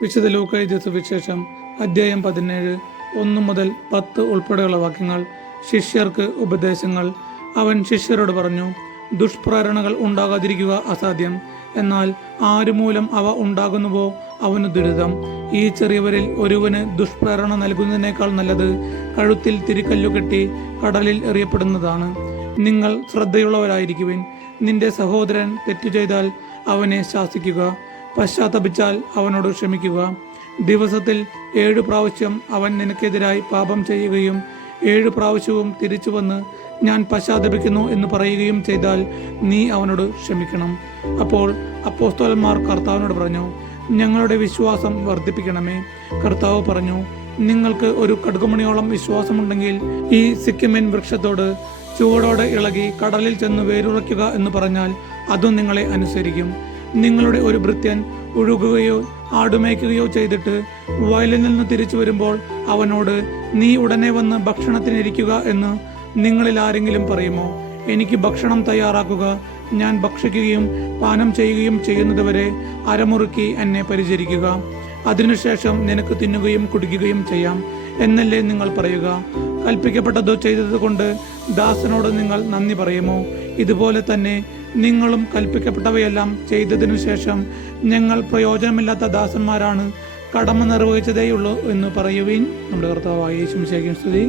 വിശുദ്ധ ലൂക്കാ എഴുതിയ സുവിശേഷം അധ്യായം 17 1 മുതൽ 10 ഉൾപ്പെടെയുള്ള വാക്യങ്ങൾ. ശിഷ്യർക്ക് ഉപദേശങ്ങൾ. അവൻ ശിഷ്യരോട് പറഞ്ഞു, ദുഷ്പ്രേരണകൾ ഉണ്ടാകാതിരിക്കുക അസാധ്യം, എന്നാൽ ആരുമൂലം അവ ഉണ്ടാകുന്നുവോ അവന് ദുരിതം. ഈ ചെറിയവരിൽ ഒരുവന് ദുഷ്പ്രേരണ നൽകുന്നതിനേക്കാൾ നല്ലത് കഴുത്തിൽ തിരിക്കല്ലു കെട്ടി കടലിൽ എറിയപ്പെടുന്നതാണ്. നിങ്ങൾ ശ്രദ്ധയുള്ളവരായിരിക്കുവിൻ. നിന്റെ സഹോദരൻ തെറ്റു ചെയ്താൽ അവനെ ശാസിക്കുക, പശ്ചാത്തപിച്ചാൽ അവനോട് ക്ഷമിക്കുക. ദിവസത്തിൽ 7 പ്രാവശ്യം അവൻ നിനക്കെതിരായി പാപം ചെയ്യുകയും 7 പ്രാവശ്യവും തിരിച്ചു വന്ന് ഞാൻ പശ്ചാത്തപിക്കുന്നു എന്ന് പറയുകയും ചെയ്താൽ നീ അവനോട് ക്ഷമിക്കണം. അപ്പോൾ അപ്പോസ്തലന്മാർ കർത്താവിനോട് പറഞ്ഞു, ഞങ്ങളുടെ വിശ്വാസം വർദ്ധിപ്പിക്കണമേ. കർത്താവ് പറഞ്ഞു, നിങ്ങൾക്ക് ഒരു കടുകുമണിയോളം വിശ്വാസമുണ്ടെങ്കിൽ ഈ സിക്കിമിൻ വൃക്ഷത്തോട് ചുവടോടെ ഇളകി കടലിൽ ചെന്ന് വേരുറയ്ക്കുക എന്ന് പറഞ്ഞാൽ അതും നിങ്ങളെ അനുസരിക്കും. നിങ്ങളുടെ ഒരു ഭൃത്യൻ ഒഴുകുകയോ ആടുമേയ്ക്കുകയോ ചെയ്തിട്ട് വയലിൽ നിന്ന് തിരിച്ചു വരുമ്പോൾ അവനോട് നീ ഉടനെ വന്ന് ഭക്ഷണത്തിനിരിക്കുക എന്ന് നിങ്ങളിൽ ആരെങ്കിലും പറയുമോ? എനിക്ക് ഭക്ഷണം തയ്യാറാക്കുക, ഞാൻ ഭക്ഷിക്കുകയും പാനം ചെയ്യുകയും ചെയ്യുന്നതുവരെ അരമുറുക്കി എന്നെ പരിചരിക്കുക, അതിനുശേഷം നിനക്ക് തിന്നുകയും കുടിക്കുകയും ചെയ്യാം എന്നല്ലേ നിങ്ങൾ പറയുക? കൽപ്പിക്കപ്പെട്ടതോ ചെയ്തത് കൊണ്ട് ദാസനോട് നിങ്ങൾ നന്ദി പറയുമോ? ഇതുപോലെ തന്നെ നിങ്ങളും കൽപ്പിക്കപ്പെട്ടവയെല്ലാം ചെയ്തതിനു ശേഷം ഞങ്ങൾ പ്രയോജനമില്ലാത്ത ദാസന്മാരാണ്, കടമ നിർവഹിച്ചതേയുള്ളൂ എന്ന് പറയുവിൻ. നമ്മുടെ കർത്താവായ യേശു മിശിഹായ്ക്ക് സ്തുതി.